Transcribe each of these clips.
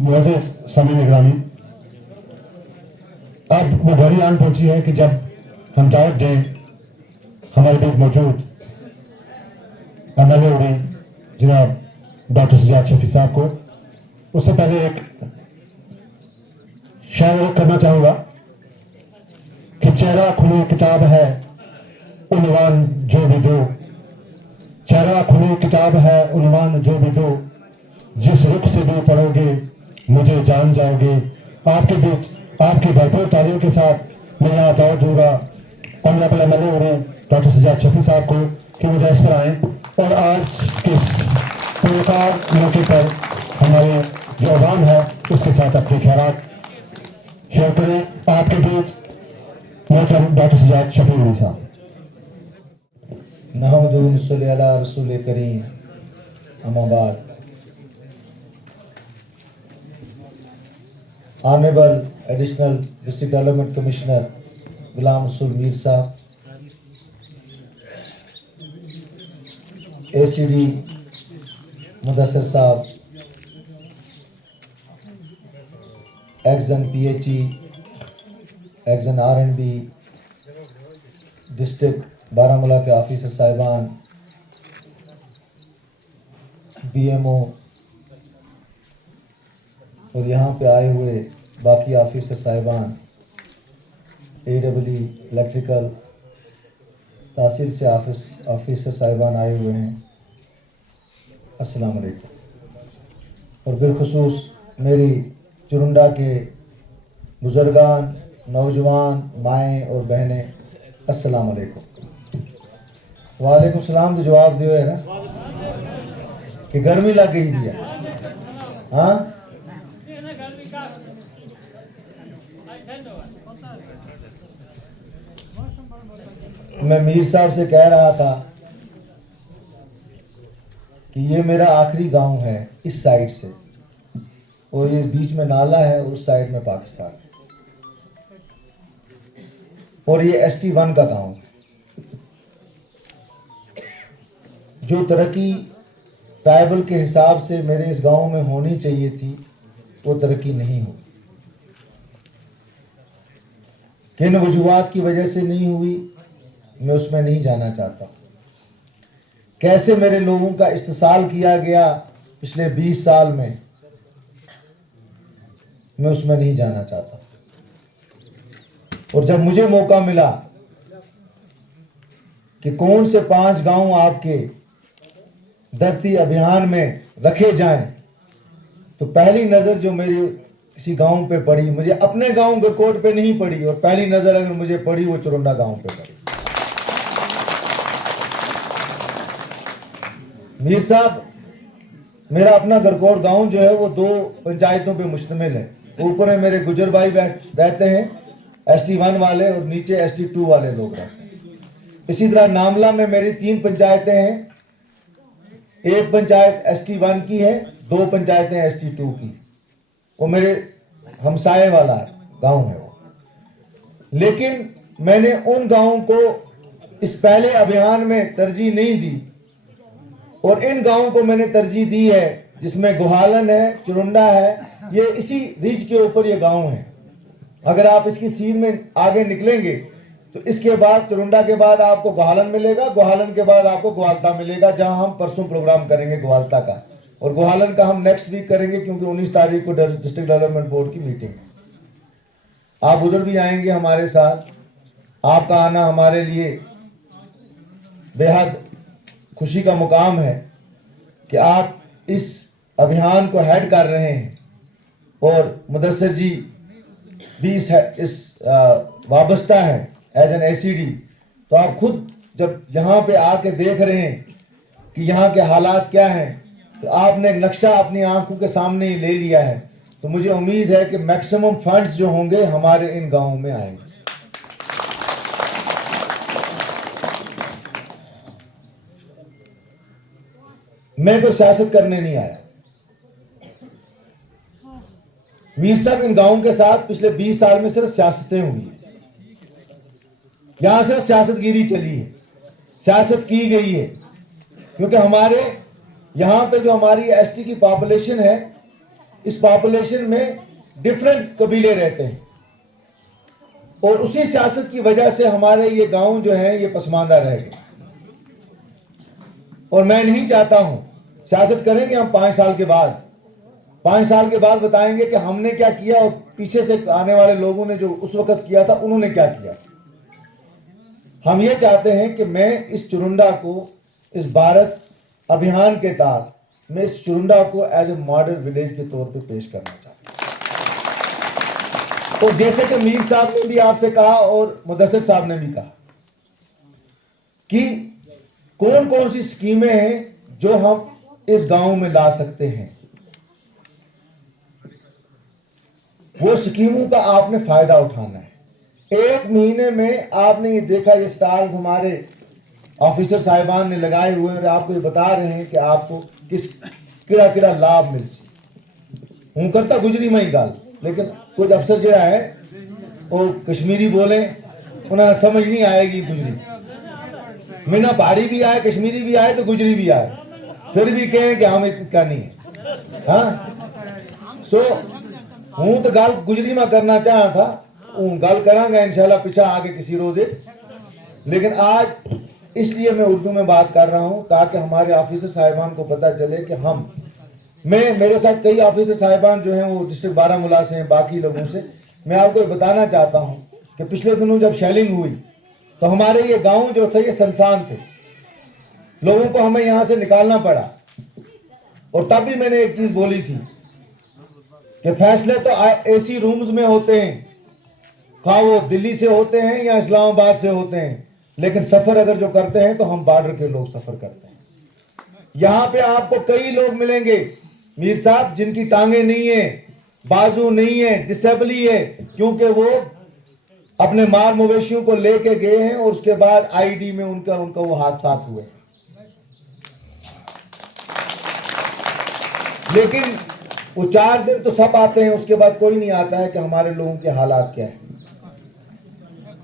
मुअज़्ज़िज़ सामीन निगरानी, अब वो घड़ी आन पहुंची है कि जब हम दावत दें हमारे बीच मौजूद एमएलए उड़ी जनाब डॉक्टर सजाद शफी साहब को। उससे पहले एक शेयर करना चाहूँगा कि चेहरा खुली किताब है उन्वान जो भी दो, चेहरा खुली किताब है उन्वान जो भी दो, जिस रुख से भी पढ़ोगे मुझे जान जाओगे। आपके बीच आपकी भरपूर तालियों के साथ मैं यहाँ दावत दूंगा ऑनरेबल एमएलए उड़ी डॉक्टर सजाद शफी साहब को कि वो डेस्क पर आएँ और आज के पुरस्कार मौके पर हमारे जो अवाम है उसके साथ अपने ख्यालात शेयर करें। आपके बीच मोहतरम डॉक्टर सजाद शफी उड़ी साहब। नहमदुहु व नसल्ली अला रसूल करीम, अम्मा बाद। Honourable additional district development commissioner Ghulam Rasool Mir sahab, ACD Mudassir sahab, XEN PHE, XEN RNB, district Baramulla के ऑफिसर साहिबान, बीएमओ और यहाँ पे आए हुए बाकी ऑफिसर साहिबान, एडब्ल्यू इलेक्ट्रिकल तहसील से ऑफिसर साहिबान आए हुए हैं, अस्सलाम वालेकुम। और बिलखुसूस मेरी चुरुंडा के बुजुर्गान, नौजवान, माएँ और बहनें, अस्सलाम वालेकुम। वालेकुम सलाम तो जवाब दियो है ना कि गर्मी लग गई दिया। हाँ, मैं मीर साहब से कह रहा था कि ये मेरा आखिरी गांव है इस साइड से, और ये बीच में नाला है और उस साइड में पाकिस्तान है, और ये ST1 का गांव है। जो तरक्की ट्राइबल के हिसाब से मेरे इस गांव में होनी चाहिए थी वो तरक्की नहीं हुई। किन वजूहात की वजह से नहीं हुई मैं उसमें नहीं जाना चाहता। कैसे मेरे लोगों का इस्तेसाल किया गया पिछले 20 साल में मैं उसमें नहीं जाना चाहता। और जब मुझे मौका मिला कि कौन से 5 गांव आपके धरती अभियान में रखे जाएं, तो पहली नज़र जो मेरी किसी गांव पे पड़ी, मुझे अपने गांव गरकोट पे नहीं पड़ी, और पहली नज़र अगर मुझे पड़ी वो चुरुंडा गांव पे पड़ी। मीर साहब, मेरा अपना गरकोट गांव जो है वो 2 पंचायतों पे मुश्तमिल है। ऊपर में मेरे गुजर भाई रहते हैं ST1 वाले, और नीचे ST2 वाले लोग रहते हैं। इसी तरह नामला में मेरी 3 पंचायतें हैं। एक पंचायत ST1 की है, 2 पंचायतें ST2 की। वो मेरे हमसाए वाला गांव है वो। लेकिन मैंने उन गांवों को इस पहले अभियान में तरजीह नहीं दी, और इन गांवों को मैंने तरजीह दी है जिसमें गुहालन है, चुरुंडा है, ये इसी रिज के ऊपर ये गांव है। अगर आप इसकी सीन में आगे निकलेंगे तो इसके बाद चुरुंडा के बाद आपको गुहालन मिलेगा, गुहालन के बाद आपको ग्वालता मिलेगा, जहां हम परसों प्रोग्राम करेंगे ग्वालता का, और गुहालन का हम नेक्स्ट वीक करेंगे क्योंकि 19 तारीख को डिस्ट्रिक्ट डेवलपमेंट बोर्ड की मीटिंग है। आप उधर भी आएंगे हमारे साथ। आपका आना हमारे लिए बेहद खुशी का मुकाम है कि आप इस अभियान को हेड कर रहे हैं, और मुदस्सिर जी भी इस वाबस्ता है एज एन ACD। तो आप खुद जब यहाँ पे आके देख रहे हैं कि यहाँ के हालात क्या हैं, तो आपने एक नक्शा अपनी आंखों के सामने ही ले लिया है। तो मुझे उम्मीद है कि मैक्सिमम फंड्स जो होंगे हमारे इन गांवों में आएंगे। मैं तो सियासत करने नहीं आया। मीर साहब, इन गांवों के साथ पिछले 20 साल में सिर्फ सियासतें हुई है। यहां सिर्फ सियासतगिरी चली है, सियासत की गई है, क्योंकि हमारे यहाँ पे जो हमारी ST की पॉपुलेशन है इस पॉपुलेशन में डिफरेंट कबीले रहते हैं और उसी सियासत की वजह से हमारे ये गांव जो है ये पसमानदा रह गए। और मैं नहीं चाहता हूं, सियासत करेंगे हम 5 साल के बाद, 5 साल के बाद बताएंगे कि हमने क्या किया और पीछे से आने वाले लोगों ने जो उस वक्त किया था उन्होंने क्या किया। हम ये चाहते हैं कि मैं इस चुरुंडा को, इस भारत अभियान के तहत मैं इस चुरुंडा को एज ए मॉडल विलेज के तौर पे पेश करना चाहता हूं। और जैसे कि मीर साहब ने भी आपसे कहा और मुदस्सिर साहब ने भी कहा कि कौन कौन सी स्कीमें हैं जो हम इस गांव में ला सकते हैं, वो स्कीमों का आपने फायदा उठाना है। 1 महीने में आपने ये देखा, ये स्टार्स हमारे ऑफिसर साहिबान ने लगाए हुए हैं और आपको ये बता रहे हैं कि आपको किस किड़ा किड़ा लाभ मिल सी। हूं करता गुजरी में ही गाल, लेकिन कुछ अफसर जो है वो कश्मीरी बोले, उन्हें समझ नहीं आएगी गुजरी। मीना पहाड़ी भी आए, कश्मीरी भी आए तो गुजरी भी आए, फिर भी कहें कि हम इतना नहीं है। हाँ, सो हूं तो गाल गुजरी में करना चाहा था, गल करांगा इंशाल्लाह पीछा आगे किसी रोजे। लेकिन आज इसलिए मैं उर्दू में बात कर रहा हूं ताकि हमारे ऑफिसर साहिबान को पता चले कि मेरे साथ कई ऑफिसर साहिबान जो हैं वो डिस्ट्रिक्ट बारामूला से हैं, बाकी लोगों से। मैं आपको बताना चाहता हूं कि पिछले दिनों जब शेलिंग हुई तो हमारे ये गांव जो थे ये सुनसान थे, लोगों को हमें यहां से निकालना पड़ा। और तब भी मैंने एक चीज बोली थी कि फैसले तो एसी रूम्स में होते हैं, खा वो दिल्ली से होते हैं या इस्लामाबाद से होते हैं, लेकिन सफर अगर जो करते हैं तो हम बॉर्डर के लोग सफर करते हैं। यहां पे आपको कई लोग मिलेंगे मीर साहब जिनकी टांगे नहीं है, बाजू नहीं है, डिसेबली है, क्योंकि वो अपने माल मवेशियों को लेके गए हैं और उसके बाद आईडी में उनका वो हादसा हुए। लेकिन वो 4 दिन तो सब आते हैं, उसके बाद कोई नहीं आता है कि हमारे लोगों के हालात क्या है।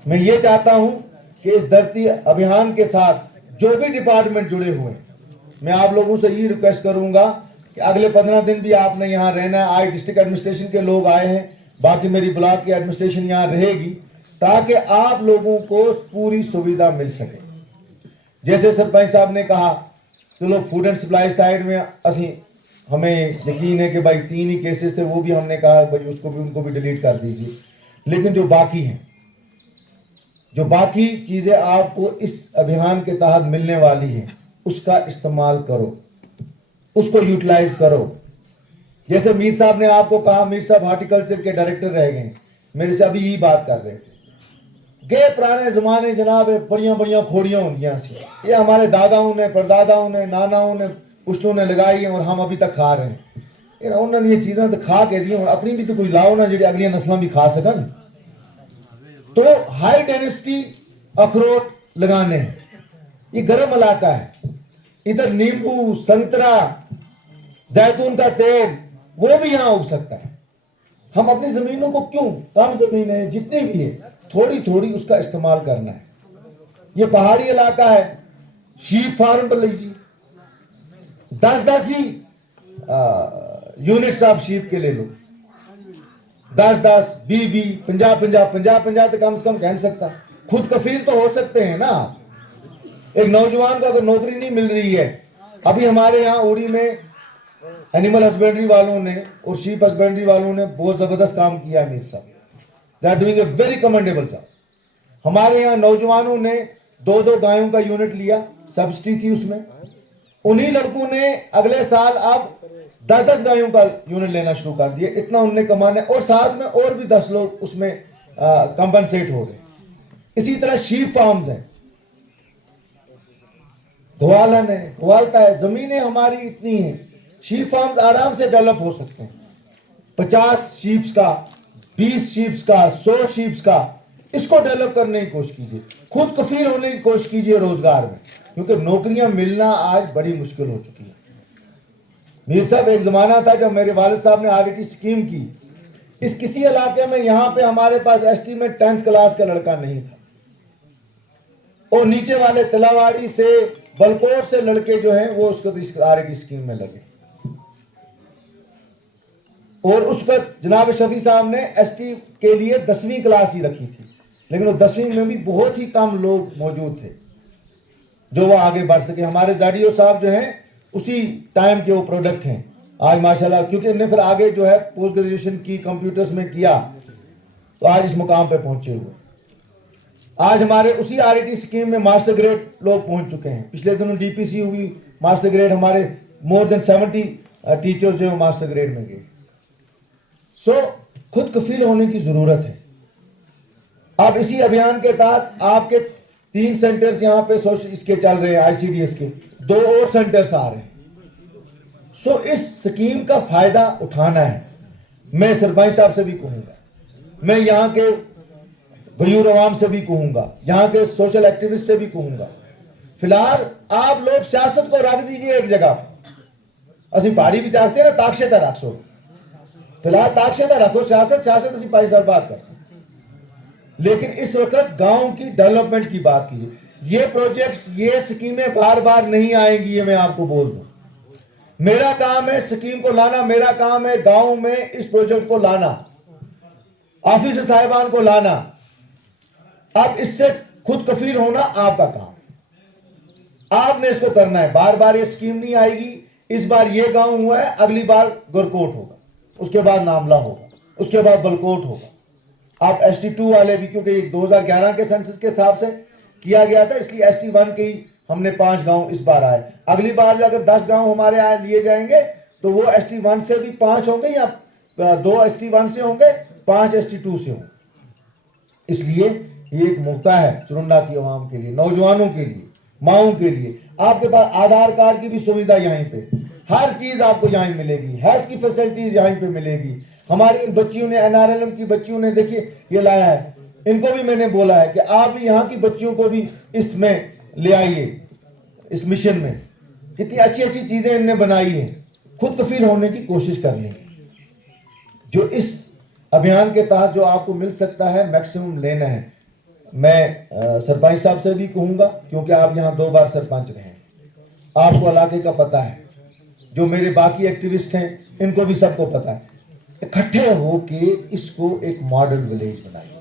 मैं ये चाहता हूं कि इस धरती अभियान के साथ जो भी डिपार्टमेंट जुड़े हुए हैं, मैं आप लोगों से ये रिक्वेस्ट करूंगा कि अगले 15 दिन भी आपने यहाँ रहना है। आज डिस्ट्रिक्ट एडमिनिस्ट्रेशन के लोग आए हैं, बाकी मेरी ब्लॉक की एडमिनिस्ट्रेशन यहाँ रहेगी ताकि आप लोगों को पूरी सुविधा मिल सके। जैसे सरपंच साहब ने कहा, चलो फूड एंड सप्लाई साइड में हमें यकीन है कि भाई 3 ही केसेस थे, वो भी हमने कहा भाई उसको भी, उनको भी डिलीट कर दीजिए। लेकिन जो बाकी हैं, जो बाकी चीजें आपको इस अभियान के तहत मिलने वाली है, उसका इस्तेमाल करो, उसको यूटिलाइज करो। जैसे मीर साहब ने आपको कहा, मीर साहब हॉर्टिकल्चर के डायरेक्टर रह गए, मेरे से अभी यही बात कर रहे थे। गए पुराने जमाने जनाब बड़िया बड़िया खोड़ियां होंगियां सी, ये हमारे दादाओं ने, परदादाओं ने, नानाओं ने, पुश्तों ने लगाई है और हम अभी तक खा रहे हैं। उन्होंने ये चीजें तो खा के दी और अपनी भी तो कोई लाओ ना जी अगली नस्लें भी खा सकन। तो हाई डेंसिटी अखरोट लगाने हैं, ये गर्म इलाका है, इधर नींबू, संतरा, जैतून का तेल वो भी यहां उग सकता है। हम अपनी जमीनों को क्यों, कम जमीन है जितनी भी है, थोड़ी थोड़ी उसका इस्तेमाल करना है। ये पहाड़ी इलाका है, शीप फार्म पर लीजिए, 10-10 ही यूनिट्स आप शीप के ले लो, 10-10, 20-20, 50-50 तो कम से कम कह सकता। खुद कफील तो हो सकते हैं ना। एक नौजवान को अगर नौकरी नहीं मिल रही है, अभी हमारे यहाँ उड़ी में एनिमल हस्बेंड्री वालों ने और शीप हस्बेंड्री वालों ने बहुत जबरदस्त काम किया है। Mir sahab, they are doing a very commendable job. हमारे यहाँ नौजवानों ने 2-2 गायों का यूनिट लिया, सब्सिडी थी उसमें। उन्हीं लड़कों ने अगले साल अब 10-10 गायों का यूनिट लेना शुरू कर दिया। इतना उनने कमाना, और साथ में और भी 10 लोग उसमें कंपनसेट हो रहे। इसी तरह शीप फार्म्स हैं, ग्वालन है, ग्वालता है, जमीनें हमारी इतनी हैं, शीप फार्म्स आराम से डेवलप हो सकते हैं। 50 शीप्स का, 20 शीप्स का, 100 शीप्स का, इसको डेवलप करने की कोशिश कीजिए। खुद कफील होने की कोशिश कीजिए रोजगार में, क्योंकि नौकरियां मिलना आज बड़ी मुश्किल हो चुकी है। मीर साहब, एक जमाना था जब मेरे वालिद साहब ने आरटी स्कीम की, इस किसी इलाके में यहाँ पे हमारे पास एसटी में 10th क्लास का लड़का नहीं था, और नीचे वाले तिलावाड़ी से, बलकोट से लड़के जो हैं वो उसको आरटी स्कीम में लगे। और उस पर जनाब शफी साहब ने एसटी के लिए 10वीं क्लास ही रखी थी, लेकिन वो 10वीं में भी बहुत ही कम लोग मौजूद थे जो वो आगे बढ़ सके। हमारे जाडियो साहब जो हैं उसी टाइम के वो प्रोडक्ट हैं आज माशाल्लाह, क्योंकि इन्होंने फिर आगे जो है पोस्ट ग्रेजुएशन की कंप्यूटर्स में किया तो आज इस मुकाम पे पहुंचे हुए। आज हमारे उसी आरईटी स्कीम में मास्टर ग्रेड लोग पहुंच चुके हैं। पिछले दिनों डीपीसी हुई मास्टर ग्रेड, हमारे मोर देन 70 टीचर्स जो है मास्टर ग्रेड में गए। सो खुद कफील होने की जरूरत है। अब इसी अभियान के तहत आपके 3 सेंटर्स यहाँ पे सोशल इसके चल रहे हैं, आईसीडीएस के 2 और सेंटर्स आ रहे हैं। सो इस स्कीम का फायदा उठाना है। मैं सरपंच साहब से भी कहूंगा, मैं यहाँ के गयूर अवाम से भी कहूंगा, यहाँ के सोशल एक्टिविस्ट से भी कहूंगा, फिलहाल आप लोग सियासत को रख दीजिए एक जगह। असि पहाड़ी भी चाहते हैं ना ताकशेता रखो, फिलहाल ताकशेता रखो, सियासत असि भाई साहब बात कर सकते, लेकिन इस वक्त गांव की डेवलपमेंट की बात कीजिए। ये प्रोजेक्ट्स, ये स्कीमें बार बार नहीं आएंगी, ये मैं आपको बोल दूं। मेरा काम है स्कीम को लाना, मेरा काम है गांव में इस प्रोजेक्ट को लाना, ऑफिसर साहिबान को लाना। अब इससे खुद कफील होना आपका काम, आपने इसको करना है। बार बार ये स्कीम नहीं आएगी। इस बार ये गांव हुआ है, अगली बार गुरकोट होगा, उसके बाद नामला होगा, उसके बाद बलकोट होगा। आप ST2 वाले भी, क्योंकि 2011 के सेंसस के हिसाब से किया गया था, इसलिए ST1 के ही हमने 5 गांव इस बार आए। अगली बार अगर 10 गांव हमारे आए लिए जाएंगे तो वो ST1 से भी 5 होंगे, या 2 ST1 से होंगे, 5 ST2 से होंगे। इसलिए ये एक मौका है चुरुंडा की आवाम के लिए, नौजवानों के लिए, माओं के लिए। आपके पास आधार कार्ड की भी सुविधा यहीं पे, हर चीज आपको यहीं मिलेगी, हेल्थ की फैसिलिटीज यहीं पे मिलेगी। हमारी इन बच्चियों ने, NRLM की बच्चियों ने देखिए ये लाया है, इनको भी मैंने बोला है कि आप भी यहाँ की बच्चियों को भी इसमें ले आइए, इस मिशन में। कितनी अच्छी अच्छी चीजें इनने बनाई हैं, खुद कफील होने की कोशिश करनी है। जो इस अभियान के तहत जो आपको मिल सकता है मैक्सिमम लेना है। मैं सरपंच साहब से भी कहूंगा, क्योंकि आप यहाँ 2 बार सरपंच रहे हैं, आपको इलाके का पता है। जो मेरे बाकी एक्टिविस्ट हैं इनको भी सबको पता है। इकट्ठे होके इसको एक मॉडल विलेज बनाइए।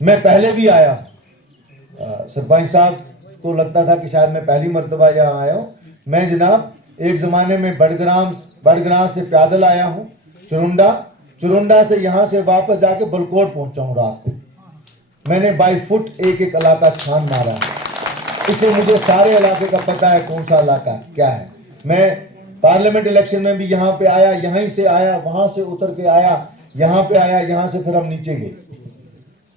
मैं पहले भी आया हूँ, सरपंच साहब को लगता था कि शायद मैं पहली मर्तबा यहाँ आया हूँ। मैं जनाब एक ज़माने में बड़ग्राम से पैदल आया हूँ चुरुंडा से यहाँ से वापस जाके बलकोट पहुँचा हूँ रात को। मैंने बाई फुट एक इलाका छान मारा है, इसलिए मुझे सारे इलाके का पता है कौन सा इलाका क्या है। मैं पार्लियामेंट इलेक्शन में भी यहाँ पे आया, यहीं से आया, वहां से उतर के आया, यहाँ पे आया, यहाँ से फिर हम नीचे गए।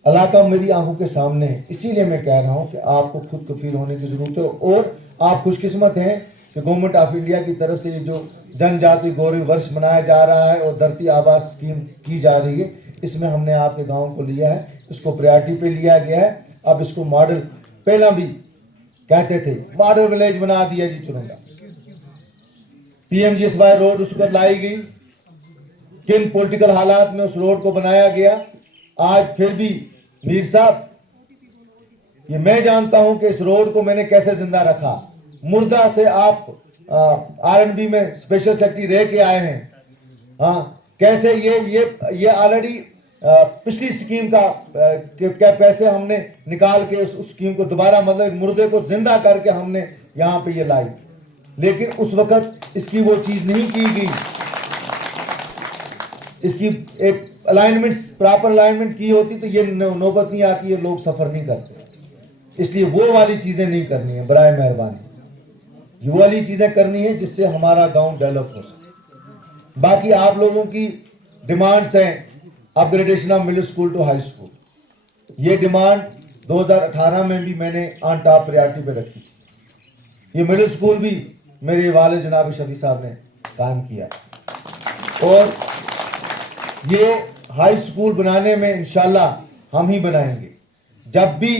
इलाका मेरी आंखों के सामने है। इसीलिए मैं कह रहा हूँ कि आपको खुद कफील होने की जरूरत है। और आप खुशकिस्मत हैं कि गवर्नमेंट ऑफ इंडिया की तरफ से ये जो जनजाति गौरव वर्ष मनाया जा रहा है और धरती आबाद स्कीम की जा रही है, इसमें हमने आपके गाँव को लिया है, इसको प्रायोरिटी पे लिया गया है। अब इसको मॉडल, पहला भी कहते थे मॉडल विलेज बना दिया जी चुरुंडा। PMGSY रोड उस पर लाई गई, किन पॉलिटिकल हालात में उस रोड को बनाया गया। आज फिर भी मीर साहब, ये मैं जानता हूं कि इस रोड को मैंने कैसे जिंदा रखा। मुर्दा से आप R&B में स्पेशल सेक्रेटरी रह के आए हैं, हाँ, कैसे ये ऑलरेडी पिछली स्कीम का क्या पैसे हमने निकाल के उस स्कीम को दोबारा, मतलब मुर्दे को जिंदा करके हमने यहाँ पे ये लाई। लेकिन उस वक्त इसकी वो चीज नहीं की गई, इसकी एक अलाइनमेंट, प्रॉपर अलाइनमेंट की होती तो ये नौबत नहीं आती, ये लोग सफर नहीं करते। इसलिए वो वाली चीजें नहीं करनी है, बराए मेहरबानी ये वाली चीजें करनी है जिससे हमारा गांव डेवलप हो सके। बाकी आप लोगों की डिमांड्स हैं, upgradation of middle school to high school, ये डिमांड 2018 में भी मैंने ऑन टॉप प्रायोरिटी पे रखी। ये मिडिल स्कूल भी मेरे वाले जनाब शफी साहब ने काम किया, और ये हाई स्कूल बनाने में इंशाल्लाह हम ही बनाएंगे। जब भी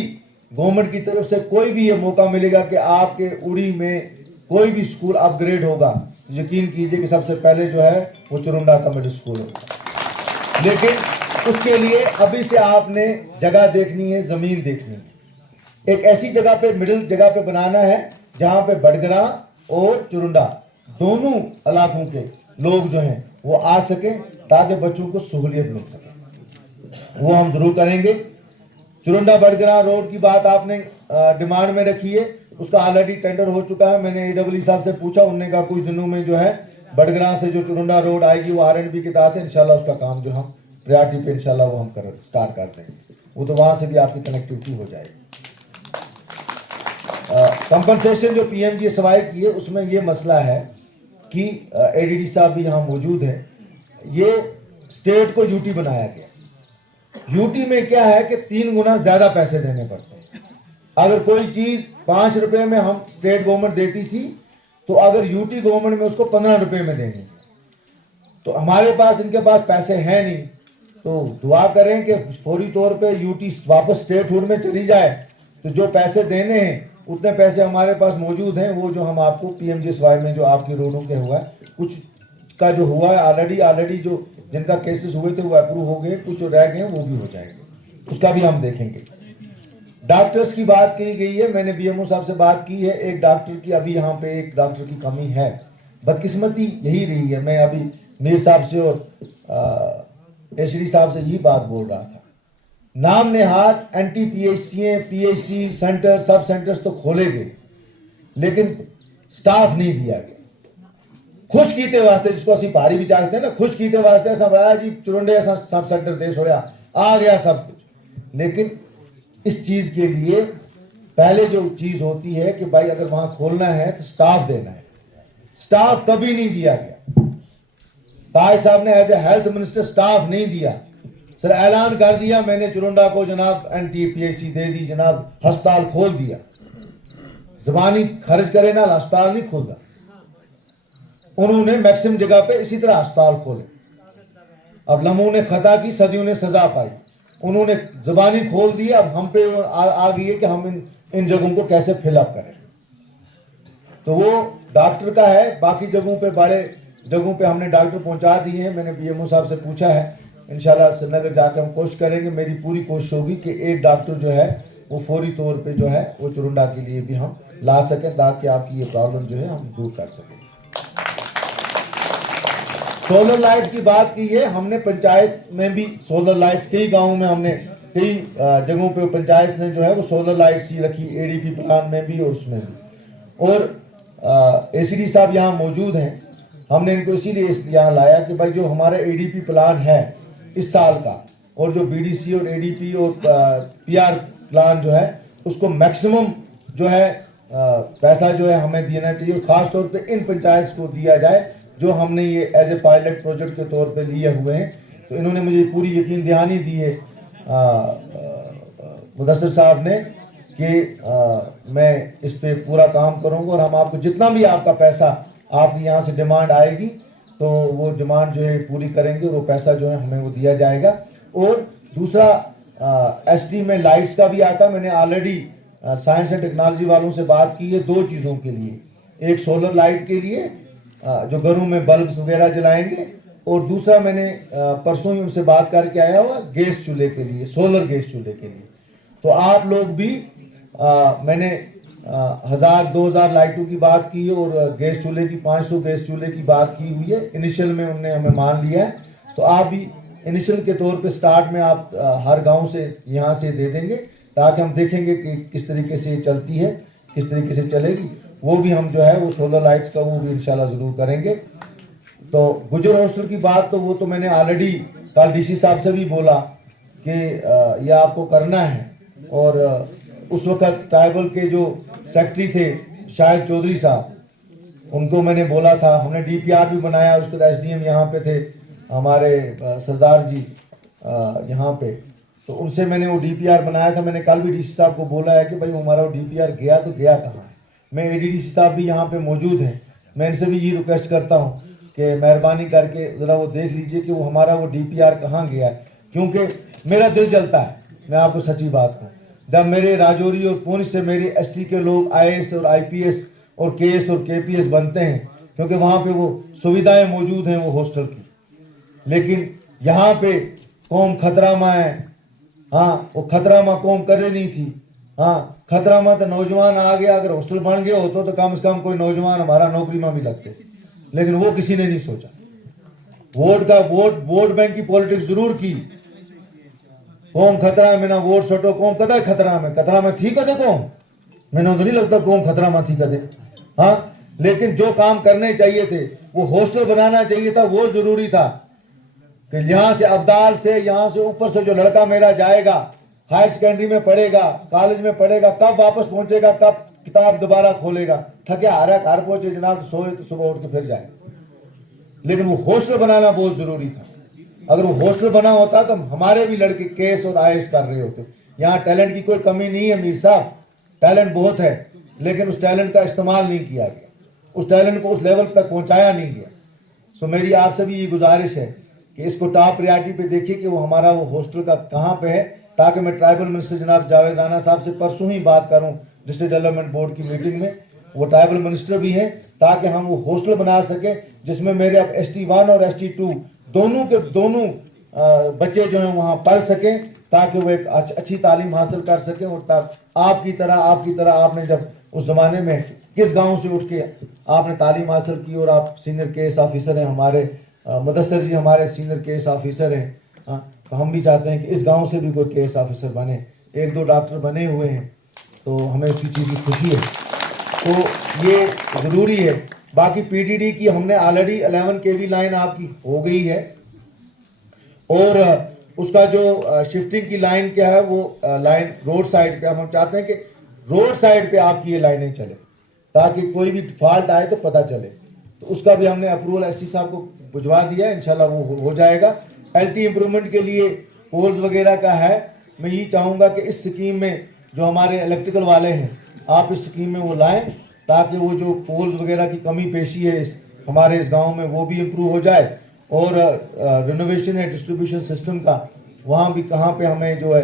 गवर्नमेंट की तरफ से कोई भी ये मौका मिलेगा कि आपके उड़ी में कोई भी स्कूल अपग्रेड होगा, यकीन कीजिए कि सबसे पहले जो है वो चुरुंडा का मिडिल स्कूल होगा। लेकिन उसके लिए अभी से आपने जगह देखनी है, ज़मीन देखनी है। एक ऐसी जगह पे, मिडिल जगह पे बनाना है जहाँ पे बड़गरा और चुरुंडा दोनों इलाकों के लोग जो हैं वो आ सके ताकि बच्चों को सहूलियत मिल सके, वो हम जरूर करेंगे। चुरुंडा बड़गरा रोड की बात आपने डिमांड में रखी है, उसका ऑलरेडी टेंडर हो चुका है। मैंने AEE साहब से पूछा, उन्होंने कहा कुछ दिनों में जो है बड़गरा से जो चुरुंडा रोड आएगी वो RNB के तहत है, इंशाल्लाह उसका काम जो हम प्रायोरिटी पे इंशाल्लाह वो हम स्टार्ट कर देंगे, वो तो वहाँ से भी आपकी कनेक्टिविटी हो जाएगी। कंपनसेशन जो PMGSY की है उसमें ये मसला है कि ADD साहब भी यहाँ मौजूद हैं, ये स्टेट को यूटी बनाया गया। यूटी में क्या है कि 3 गुना ज़्यादा पैसे देने पड़ते हैं। अगर कोई चीज़ 5 रुपये में हम स्टेट गवर्नमेंट देती थी, तो अगर यूटी गवर्नमेंट में उसको 15 रुपये में देंगे। तो हमारे पास, इनके पास पैसे हैं नहीं, तो दुआ करें कि फौरी तौर पे यूटी वापस स्टेटहुड में चली जाए, तो जो पैसे देने हैं उतने पैसे हमारे पास मौजूद हैं। वो जो हम आपको PMGSY में जो आपकी रोडों के हुआ है, कुछ का जो हुआ है ऑलरेडी जो जिनका केसेस हुए थे वो अप्रूव हो गए, कुछ जो रह गए वो भी हो जाएंगे, उसका भी हम देखेंगे। डॉक्टर्स की बात की गई है, मैंने BMO साहब से बात की है, एक डॉक्टर की अभी यहाँ पे एक डॉक्टर की कमी है। बदकिस्मती यही रही है, मैं अभी मीर साहब से और एसडी साहब से यही बात बोल रहा था। नाम नेहाद NT-PHC सेंटर, सब सेंटर्स तो खोले गए, लेकिन स्टाफ नहीं दिया गया। खुश कीते वास्ते, जिसको असं पहाड़ी भी चाहते हैं ना, खुश कीते वास्ते ऐसा बड़ा जी चुरुंडे सब सेंटर दे छोड़ा, आ गया सब कुछ। लेकिन इस चीज़ के लिए पहले जो चीज़ होती है कि भाई अगर वहाँ खोलना है तो स्टाफ देना है, स्टाफ कभी नहीं दिया गया। ताज साहब ने as a health minister staff नहीं दिया, सर ऐलान कर दिया मैंने चुरुंडा को जनाब NT-PHC दे दी, जनाब अस्पताल खोल दिया। ज़बानी खर्च करे ना, अस्पताल नहीं खोलता। उन्होंने मैक्सिमम जगह पे इसी तरह अस्पताल खोले। अब लम्हों ने खता की, सदियों ने सजा पाई, उन्होंने ज़बानी खोल दी। अब हम पे आ गई है कि हम इन जगहों को कैसे फिलअप करें। तो वो डॉक्टर का है, बाकी जगहों पे बड़े जगहों पे हमने डॉक्टर पहुंचा दिए हैं। मैंने BMO साहब से पूछा है, इंशाल्लाह श्रीनगर जाकर हम कोशिश करेंगे। मेरी पूरी कोशिश होगी कि एक डॉक्टर जो है वो फौरी तौर पे जो है वो चुरुंडा के लिए भी हम ला सकें, ताकि आपकी ये प्रॉब्लम जो है हम दूर कर सकें। सोलर लाइट्स की बात की है, हमने पंचायत में भी सोलर लाइट्स, कई गाँव में हमने कई जगहों पे पंचायत ने जो है वो सोलर लाइट्स ही रखी, ADP प्लान में भी और उसमें भी। और ACD साहब यहाँ मौजूद हैं, हमने इनको इसीलिए यहाँ लाया कि भाई जो हमारा ADP प्लान है इस साल का, और जो BDC और ADP और PR प्लान जो है उसको मैक्सिमम जो है पैसा जो है हमें देना चाहिए, और ख़ास तौर पे इन पंचायत को दिया जाए जो हमने ये एज ए पायलट प्रोजेक्ट के तौर पे लिए हुए हैं। तो इन्होंने मुझे पूरी यकीन दहानी दी है मुदस्सिर साहब ने कि मैं इस पे पूरा काम करूँगा, और हम आपको जितना भी आपका पैसा आपकी यहाँ से डिमांड आएगी तो वो डिमांड जो है पूरी करेंगे, वो पैसा जो है हमें वो दिया जाएगा। और दूसरा ST में लाइट्स का भी आता है, मैंने ऑलरेडी साइंस एंड टेक्नोलॉजी वालों से बात की है 2 चीज़ों के लिए, एक सोलर लाइट के लिए जो घरों में बल्ब्स वगैरह जलाएंगे, और दूसरा मैंने परसों ही उनसे बात करके आया हुआ गैस चूल्हे के लिए, सोलर गैस चूल्हे के लिए। तो आप लोग भी मैंने 1000-2000 लाइटों की बात की है, और गैस चूल्हे की 500 गैस चूल्हे की बात की हुई है। इनिशियल में उन्होंने हमें मान लिया है, तो आप भी इनिशियल के तौर पे स्टार्ट में आप हर गांव से यहाँ से दे देंगे, ताकि हम देखेंगे कि किस तरीके से चलती है, किस तरीके से चलेगी। वो भी हम जो है वो सोलर लाइट्स का वो भी इंशाल्लाह ज़रूर करेंगे। तो गुजर हॉस्टल की बात तो वो तो मैंने ऑलरेडी कल DC साहब से भी बोला कि ये आपको करना है। और उस वक्त ट्राइबल के जो सेक्रेटरी थे शाहिद चौधरी साहब, उनको मैंने बोला था, हमने DPR भी बनाया, उसके बाद SDM यहाँ पे थे हमारे सरदार जी यहाँ पे, तो उनसे मैंने वो DPR बनाया था। मैंने कल भी DC साहब को बोला है कि भाई हमारा वो DPR गया तो गया कहाँ। मैं ADDC साहब भी यहाँ पे मौजूद हैं, मैं इनसे भी ये रिक्वेस्ट करता हूँ कि मेहरबानी करके ज़रा वो देख लीजिए कि वो हमारा वो DPR कहाँ गया है, क्योंकि मेरा दिल जलता है, मैं आपको सच्ची बात कहूँ। जब मेरे राजौरी और पुंछ से मेरे ST के लोग IAS और IPS और KS और KPS बनते हैं, क्योंकि वहाँ पे वो सुविधाएं मौजूद हैं वो हॉस्टल की, लेकिन यहाँ पे कौम खतरा में है। हाँ, वो खतरा में कौम करे नहीं थी। हाँ, खतरा में तो नौजवान आ गया, अगर हॉस्टल बन गया हो तो कम से कम कोई नौजवान हमारा नौकरी में भी लगते, लेकिन वो किसी ने नहीं सोचा। वोट बैंक की पॉलिटिक्स जरूर की। कौम खतरा में ना वोट सटो, कौम कदा खतरा में थी कदे कौम, मैंने तो नहीं लगता कौम खतरा में थी कदे। हाँ, लेकिन जो काम करने चाहिए थे, वो हॉस्टल बनाना चाहिए था, वो जरूरी था कि यहाँ से अब्दाल से, यहाँ से ऊपर से जो लड़का मेरा जाएगा, हायर सेकेंडरी में पढ़ेगा, कॉलेज में पढ़ेगा, कब वापस पहुंचेगा, कब किताब दोबारा खोलेगा, थके हारा घर पहुंचे जनाब, तो सोए तो सुबह उठ के फिर जाए। लेकिन वो हॉस्टल बनाना बहुत जरूरी था। अगर वो हॉस्टल बना होता तो हमारे भी लड़के केस और आईएएस कर रहे होते। यहाँ टैलेंट की कोई कमी नहीं है मीर साहब, टैलेंट बहुत है, लेकिन उस टैलेंट का इस्तेमाल नहीं किया गया, उस टैलेंट को उस लेवल तक पहुंचाया नहीं गया। सो मेरी आपसे भी ये गुजारिश है कि इसको टॉप प्रायोरिटी पे देखिए कि वो हमारा वो हॉस्टल का कहाँ पे है, ताकि मैं ट्राइबल मिनिस्टर जनाब जावेद राणा साहब से परसों ही बात करूँ डिस्ट्रिक्ट डेवलपमेंट बोर्ड की मीटिंग में, वो ट्राइबल मिनिस्टर भी हैं, ताकि हम वो हॉस्टल बना सकें जिसमें मेरे अब ST1 और ST2 दोनों के दोनों बच्चे जो हैं वहाँ पढ़ सकें, ताकि वो एक अच्छी तालीम हासिल कर सकें। और आपकी तरह आपने जब उस ज़माने में किस गांव से उठ के आपने तालीम हासिल की और आप सीनियर केस ऑफिसर हैं, हमारे मुदस्सर जी हमारे सीनियर केस ऑफिसर हैं। हाँ, तो हम भी चाहते हैं कि इस गांव से भी कोई केस ऑफिसर बने, 1-2 डॉक्टर बने हुए हैं, तो हमें उसी चीज़ की खुशी है। तो ये ज़रूरी है। बाकी PDD की हमने ऑलरेडी 11 kV लाइन आपकी हो गई है, और उसका जो शिफ्टिंग की लाइन क्या है, वो लाइन रोड साइड पे हम चाहते हैं कि रोड साइड पे आपकी ये लाइनें चले, ताकि कोई भी फॉल्ट आए तो पता चले। तो उसका भी हमने अप्रूवल SC साहब को भिजवा दिया है, इंशाल्लाह वो हो जाएगा। LT इम्प्रूवमेंट के लिए पोल्स वगैरह का है, मैं ये चाहूँगा कि इस स्कीम में जो हमारे इलेक्ट्रिकल वाले हैं, आप इस स्कीम में वो लाएँ, ताकि वो जो पोल्स वगैरह की कमी पेशी है हमारे इस गाँव में, वो भी इम्प्रूव हो जाए। और रिनोवेशन है डिस्ट्रीब्यूशन सिस्टम का, वहाँ भी कहाँ पे हमें जो है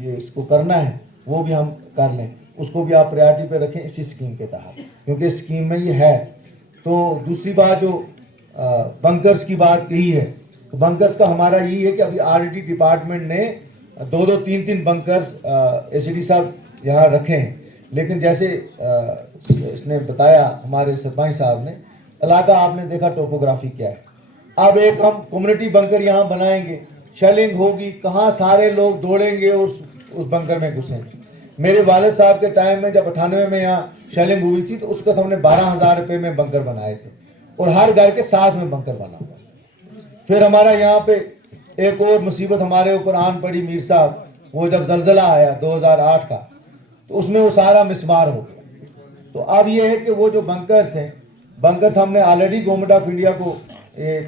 ये इसको करना है, वो भी हम कर लें, उसको भी आप प्रायोरिटी पे रखें इसी स्कीम के तहत, क्योंकि इस स्कीम में ये है। तो दूसरी बात जो बंकर्स की बात कही है, तो बंकर्स का हमारा यही है कि अभी RDT डिपार्टमेंट ने 2-2, 3-3 बंकर्स ACD साहब यहाँ रखे हैं, लेकिन जैसे इसने बताया हमारे सरपंच साहब ने, इलाका आपने देखा टोपोग्राफी क्या है। अब एक हम कम्युनिटी बंकर यहाँ बनाएंगे, शेलिंग होगी, कहाँ सारे लोग दौड़ेंगे उस बंकर में घुसेंगे। मेरे वालिद साहब के टाइम में जब 98 में यहाँ शेलिंग हुई थी, तो उस वक्त हमने 12,000 रुपये में बंकर बनाए थे, और हर घर के साथ में बंकर बना। फिर हमारा यहाँ पे एक और मुसीबत हमारे ऊपर आन पड़ी मीर साहब, वो जब जलजला आया 2008 का, तो उसमें वो सारा मिसमार हो गया। तो अब ये है कि वो जो बंकर्स हैं, बंकर्स हमने ऑलरेडी गवर्नमेंट ऑफ इंडिया को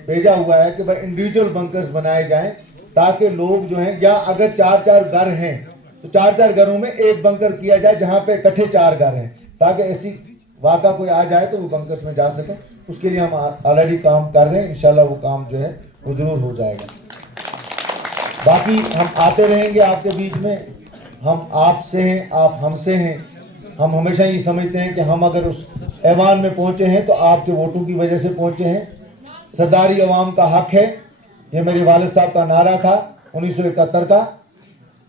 भेजा हुआ है कि भाई इंडिविजुअल बंकर्स बनाए जाएं, ताकि लोग जो हैं, या अगर 4-4 घर हैं तो 4-4 घरों में एक बंकर किया जाए, जहां पे इकट्ठे 4 घर हैं, ताकि ऐसी वाक़ा कोई आ जाए तो वो बंकर्स में जा सकें। उसके लिए हम ऑलरेडी काम कर रहे हैं, इंशाल्लाह वो काम जो है वो ज़रूर हो जाएगा। बाकी हम आते रहेंगे आपके बीच में, हम आपसे हैं, आप हमसे हैं। हम हमेशा ये समझते हैं कि हम अगर उस ऐवान में पहुँचे हैं तो आपके वोटों की वजह से पहुँचे हैं। सरदारी अवाम का हक है, ये मेरे वालिद साहब का नारा था 1971 का,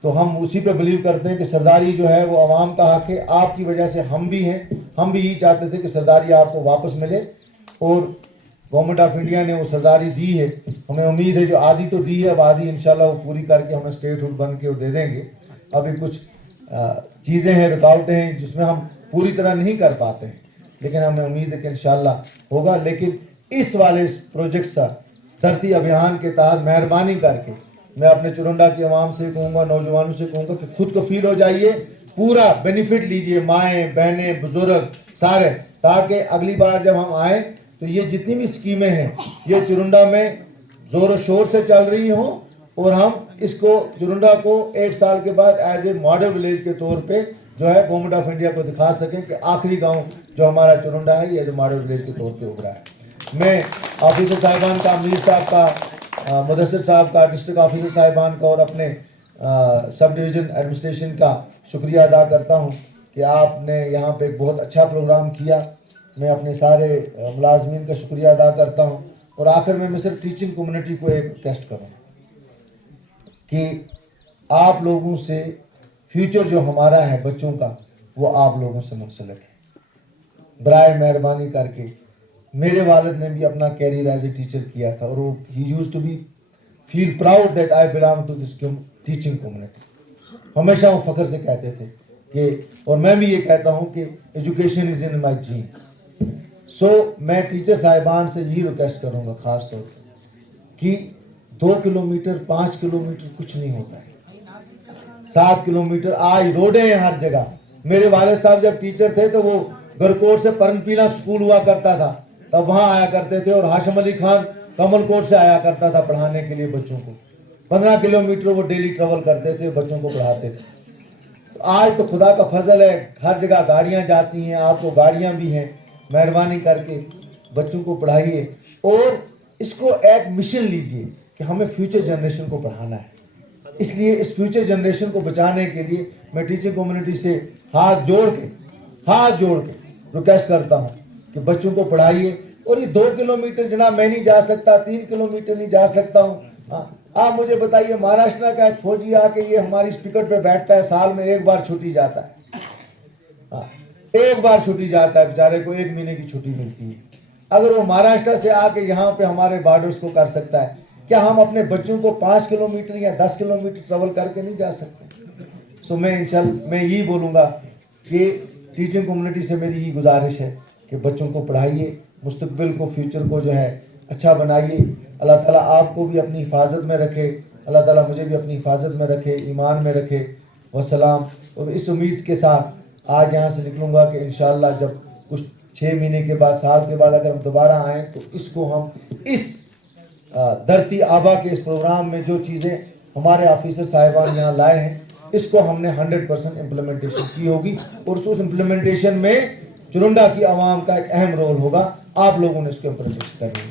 तो हम उसी पे बिलीव करते हैं कि सरदारी जो है वो अवाम का हक है। आपकी वजह से हम भी हैं, हम भी यही चाहते थे कि सरदारी आपको वापस मिले, और गवर्नमेंट ऑफ इंडिया ने वो सरदारी दी है। हमें उम्मीद है जो आधी तो दी है, अब आधी इंशाल्लाह वो पूरी करके हमें स्टेटहुड बन के वो दे देंगे। अभी कुछ चीज़ें हैं, रुकावटें हैं, जिसमें हम पूरी तरह नहीं कर पाते हैं, लेकिन हमें उम्मीद है कि इंशाल्लाह होगा। लेकिन इस वाले प्रोजेक्ट से धरती अभियान के तहत मेहरबानी करके मैं अपने चुरंडा की आवाम से कहूँगा, नौजवानों से कहूँगा कि खुद को फील हो जाइए, पूरा बेनिफिट लीजिए, माएँ बहनें बुजुर्ग सारे, ताकि अगली बार जब हम आएँ तो ये जितनी भी स्कीमें हैं ये चुरंडा में ज़ोर शोर से चल रही हों, और हम इसको चुरंडा को 1 साल के बाद एज ए मॉडल विलेज के तौर पे जो है गवर्नमेंट ऑफ इंडिया को दिखा सकें कि आखिरी गांव जो हमारा चुरंडा है ये जो मॉडल विलेज के तौर पे उभरा है। मैं ऑफिसर साहिबान का, अमीर साहब का, मुदस्सिर साहब का, डिस्ट्रिक्ट ऑफिसर साहिबान का और अपने सब डिवीज़न एडमिनिस्ट्रेशन का शुक्रिया अदा करता हूँ कि आपने यहाँ पे एक बहुत अच्छा प्रोग्राम किया। मैं अपने सारे मुलाजमीन का शुक्रिया अदा करता हूँ। और आखिर में मैं सिर्फ टीचिंग कम्युनिटी को एक रिक्वेस्ट करूँ कि आप लोगों से फ्यूचर जो हमारा है बच्चों का, वो आप लोगों से मुंसलिक है। बराए मेहरबानी करके मेरे वालिद ने भी अपना कैरियर एज ए टीचर किया था और वो ही used to be feel proud that I belong to this teaching community. हमेशा वो फख्र से कहते थे कि, और मैं भी ये कहता हूँ कि education is in my genes. So मैं टीचर साहिबान से यही रिक्वेस्ट करूँगा ख़ास तौर पर कि 2 किलोमीटर 5 किलोमीटर कुछ नहीं होता है, 7 किलोमीटर आज रोडें हैं हर जगह। मेरे वालिद साहब जब टीचर थे तो वो गरकोट से परनपीला स्कूल हुआ करता था, तब वहाँ आया करते थे, और हाशिम अली खान कमलकोट से आया करता था पढ़ाने के लिए बच्चों को। 15 किलोमीटर वो डेली ट्रेवल करते थे, बच्चों को पढ़ाते थे। तो आज तो खुदा का फजल है, हर जगह गाड़ियाँ जाती हैं, आपको गाड़ियाँ भी हैं। मेहरबानी करके बच्चों को पढ़ाइए और इसको एक मिशन लीजिए कि हमें फ्यूचर जनरेशन को पढ़ाना है। इसलिए इस फ्यूचर जनरेशन को बचाने के लिए मैं टीचर कम्युनिटी से हाथ जोड़ के रिक्वेस्ट करता हूँ कि बच्चों को पढ़ाइए। और ये 2 किलोमीटर जनाब मैं नहीं जा सकता, 3 किलोमीटर नहीं जा सकता हूँ। आप मुझे बताइए, महाराष्ट्र का एक फौजी आके ये हमारी स्पीकर पे बैठता है, साल में एक बार छुट्टी जाता है, एक बार छुट्टी जाता है, बेचारे को 1 महीने की छुट्टी मिलती है। अगर वो महाराष्ट्र से आके यहाँ पे हमारे बॉर्डर्स को कर सकता है, क्या हम अपने बच्चों को 5 किलोमीटर या 10 किलोमीटर ट्रेवल करके नहीं जा सकते? सो मैं यही बोलूँगा कि टीचिंग कम्युनिटी से मेरी यही गुजारिश है कि बच्चों को पढ़ाइए, मुस्तकबिल को, फ्यूचर को जो है अच्छा बनाइए। अल्लाह ताला आपको भी अपनी हिफाजत में रखे, अल्लाह ताला मुझे भी अपनी हिफाजत में रखे, ईमान में रखे। वसलाम। और इस उम्मीद के साथ आज यहाँ से निकलूँगा कि इंशाअल्लाह जब कुछ 6 महीने के बाद, साल के बाद अगर हम दोबारा आएँ तो इसको हम इस धरती आबा के इस प्रोग्राम में जो चीज़ें हमारे ऑफिसर साहिबान यहाँ लाए हैं, इसको हमने 100% इम्प्लीमेंटेशन की होगी और उस इम्प्लीमेंटेशन में चुरुंडा की आवाम का एक अहम रोल होगा। आप लोगों ने इसको इम्प्लीमेंट करनी है।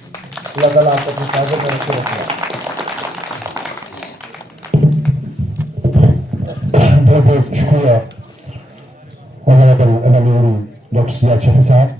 अल्लाह ताला आपको अपनी हिफाजत में रखे रखेगा। बहुत बहुत शुक्रिया ऑनरेबल एमएलए डॉक्टर सियाद शफी साहब।